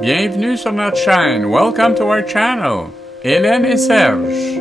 Bienvenue sur notre chaîne. Welcome to our channel. Hélène et Serge.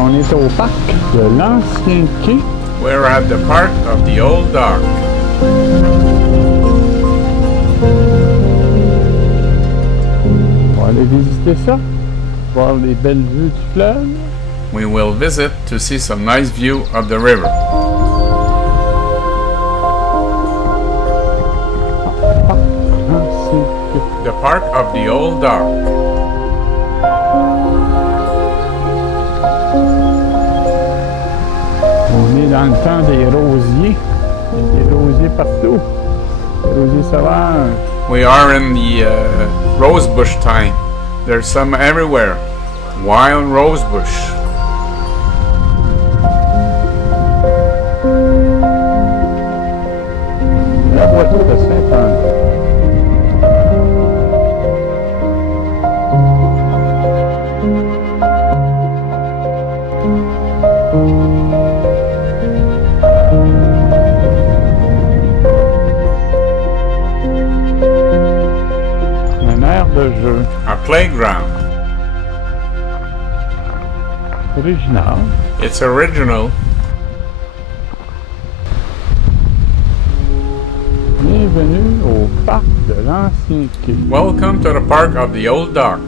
On est au parc de l'ancien quai. We're at the Parc of the Old Dock. On va aller visiter ça, voir les belles vues du fleuve. We will visit to see some nice view of the river. The Parc of the Old Dock. On est dans le temps des rosiers. Il y a des rosiers partout. Des rosiers sauvages. We are in the rosebush time. There's some everywhere. Wild rosebush. La voiture de Saint-André. De jeu. A playground. Original. It's original. Bienvenue au parc de l'ancien quai. Welcome to the Parc of the Old Dock.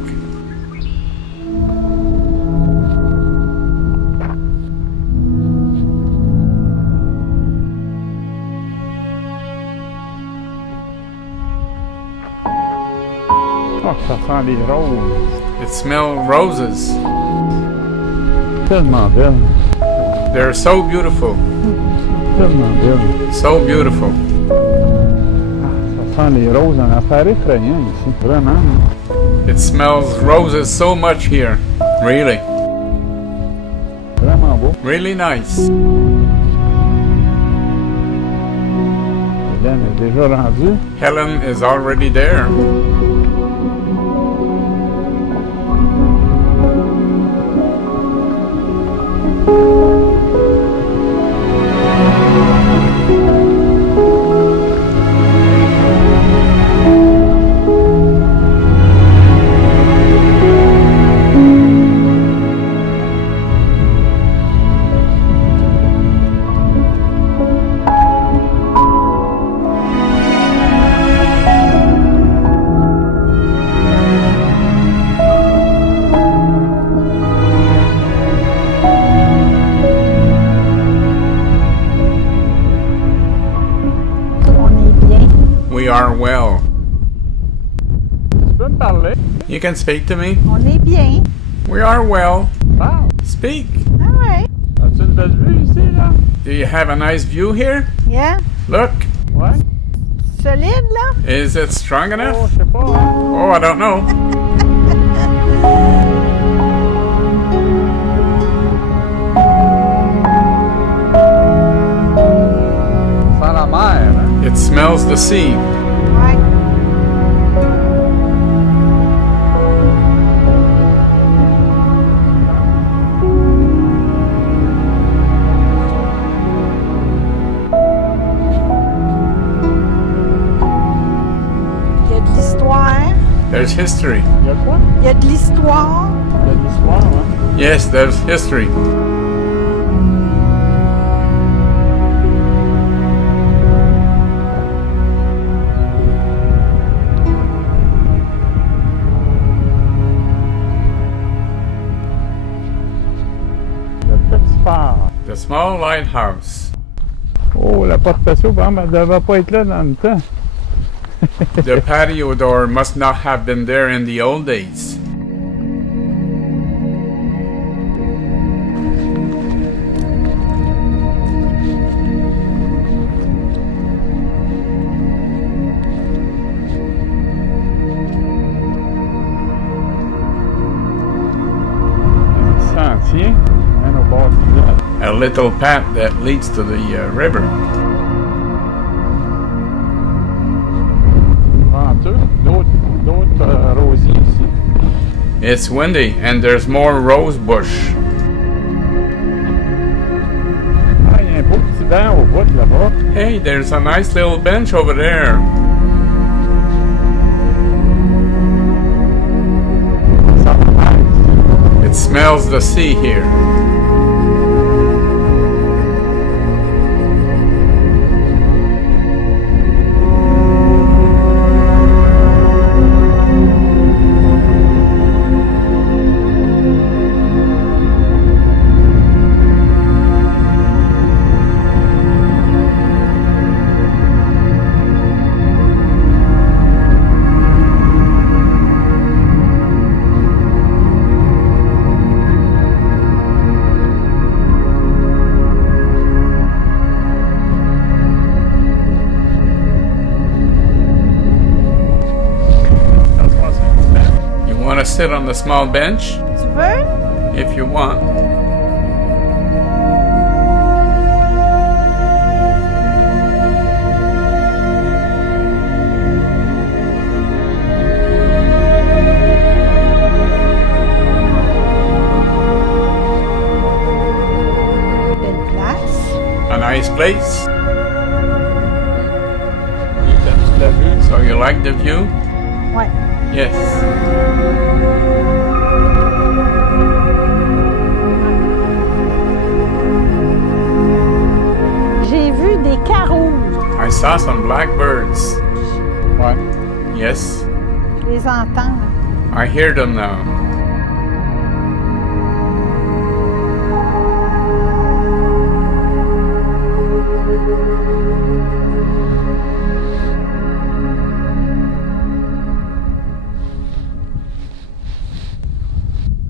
Oh, ça sent les roses. It smells roses. Tellement belle. They're so beautiful. Tellement belle. So beautiful. Ah, ça sent les roses en affaire effrayant ici. Vraiment. It smells roses so much here. Really. Vraiment beau. Really nice. Hélène est déjà rendue. Helen is already there. We are well. Tu peux me parler? You can speak to me. On est bien. We are well. Parle. Speak. Ah ouais. As-tu une belle vue ici, là? Do you have a nice view here? Yeah. Look. Ouais. Solide, là? Is it strong Oh, enough? je sais pas. Hein? Oh, I don't know. Ça sent la mer, hein? It smells the sea. Ouais. There's history. Il y a quoi? Il y a de l'histoire. Il y a de l'histoire, hein? Yes, there's history. Phare. The small lighthouse. Oh, la porte patio, par exemple, elle ne devait pas être là dans le temps. The patio door must not have been there in the old days. Sentier, hein, au bord du lac. A little path that leads to the river. Venteux, d'autres rosiers ici. It's windy and there's more rose bush. Ah, il y a un beau petit banc au bout là-bas. Hey, there's a nice little bench over there. Ça va nice. It smells the sea here. Sit on the small bench Tu veux? if you want. Belle place. A nice place. Tu l'as vu? So you like the view? Ouais. Yes. J'ai vu des carreaux. I saw some blackbirds. Ouais. Yes. Je les entends. I hear them now.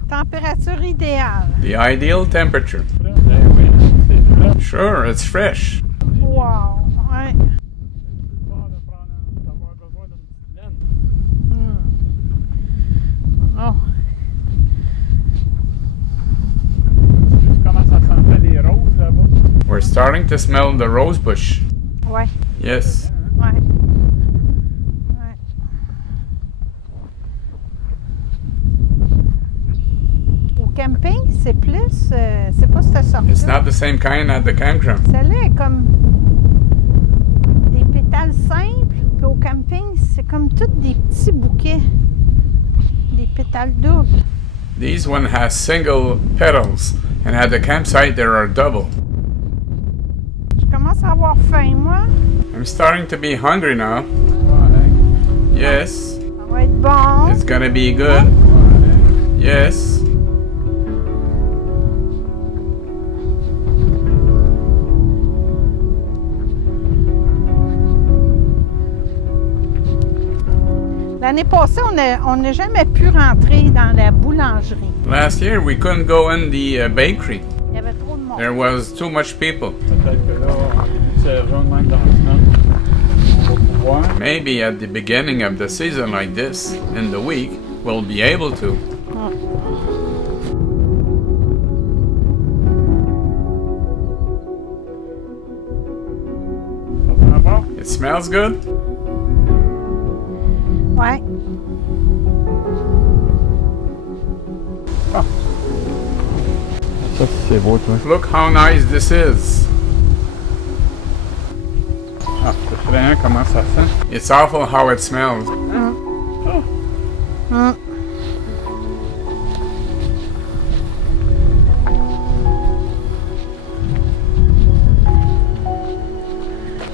Température idéale. The ideal temperature. Ben oui, c'est frais. Sure, it's fresh. Wow. Ouais. Oh. Tu commences à sentir les roses là-bas. We're starting to smell the rose bush. Ouais. Yes. Ouais. Ouais. Au camping, c'est plus. C'est pas cette sorte. It's not the same kind at the campground. Celle-là est comme des pétales simples, puis au camping, c'est comme tous des petits bouquets, des pétales doubles. These one has single petals, and at the campsite there are double. Je commence à avoir faim, moi. I'm starting to be hungry now. Ouais. Yes. Ça va être bon. It's gonna be good. Yes. L'année passée, on n'a jamais pu rentrer dans la boulangerie. Last year we couldn't go in the bakery. Il y avait trop de monde. There was too much people. Peut-être que là, en début de saison, même dans la semaine, on va pouvoir. Maybe at the beginning of the season like this, in the week, we'll be able to. Ça sent bon? It smells good. Ouais. Ça, c'est beau, toi. Look how nice this is. Ah, c'est effrayant comment ça sent. It's awful how it smells.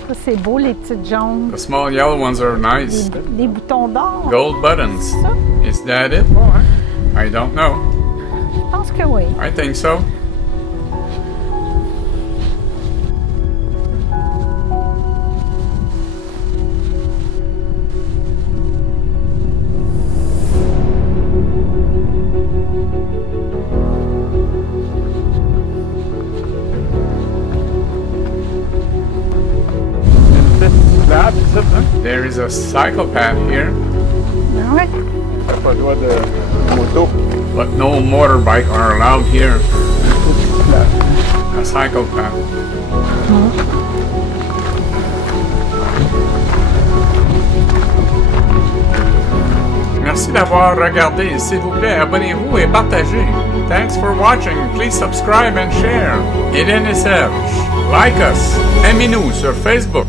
Ça, c'est beau, les petites jaunes. The small yellow ones are nice. Des boutons d'or. Gold buttons. Ça? Is that it? Bon, hein? I don't know. Je pense que oui. I think so. is a cycle path here, Ah ouais. T'as pas le droit de moto. but no motorbike are allowed here. Là. A cycle path. Merci d'avoir regardé. S'il vous plaît, abonnez-vous et partagez. Thanks for watching. Please subscribe and share. Hélène et Serge. Like us. Aimez-nous sur Facebook.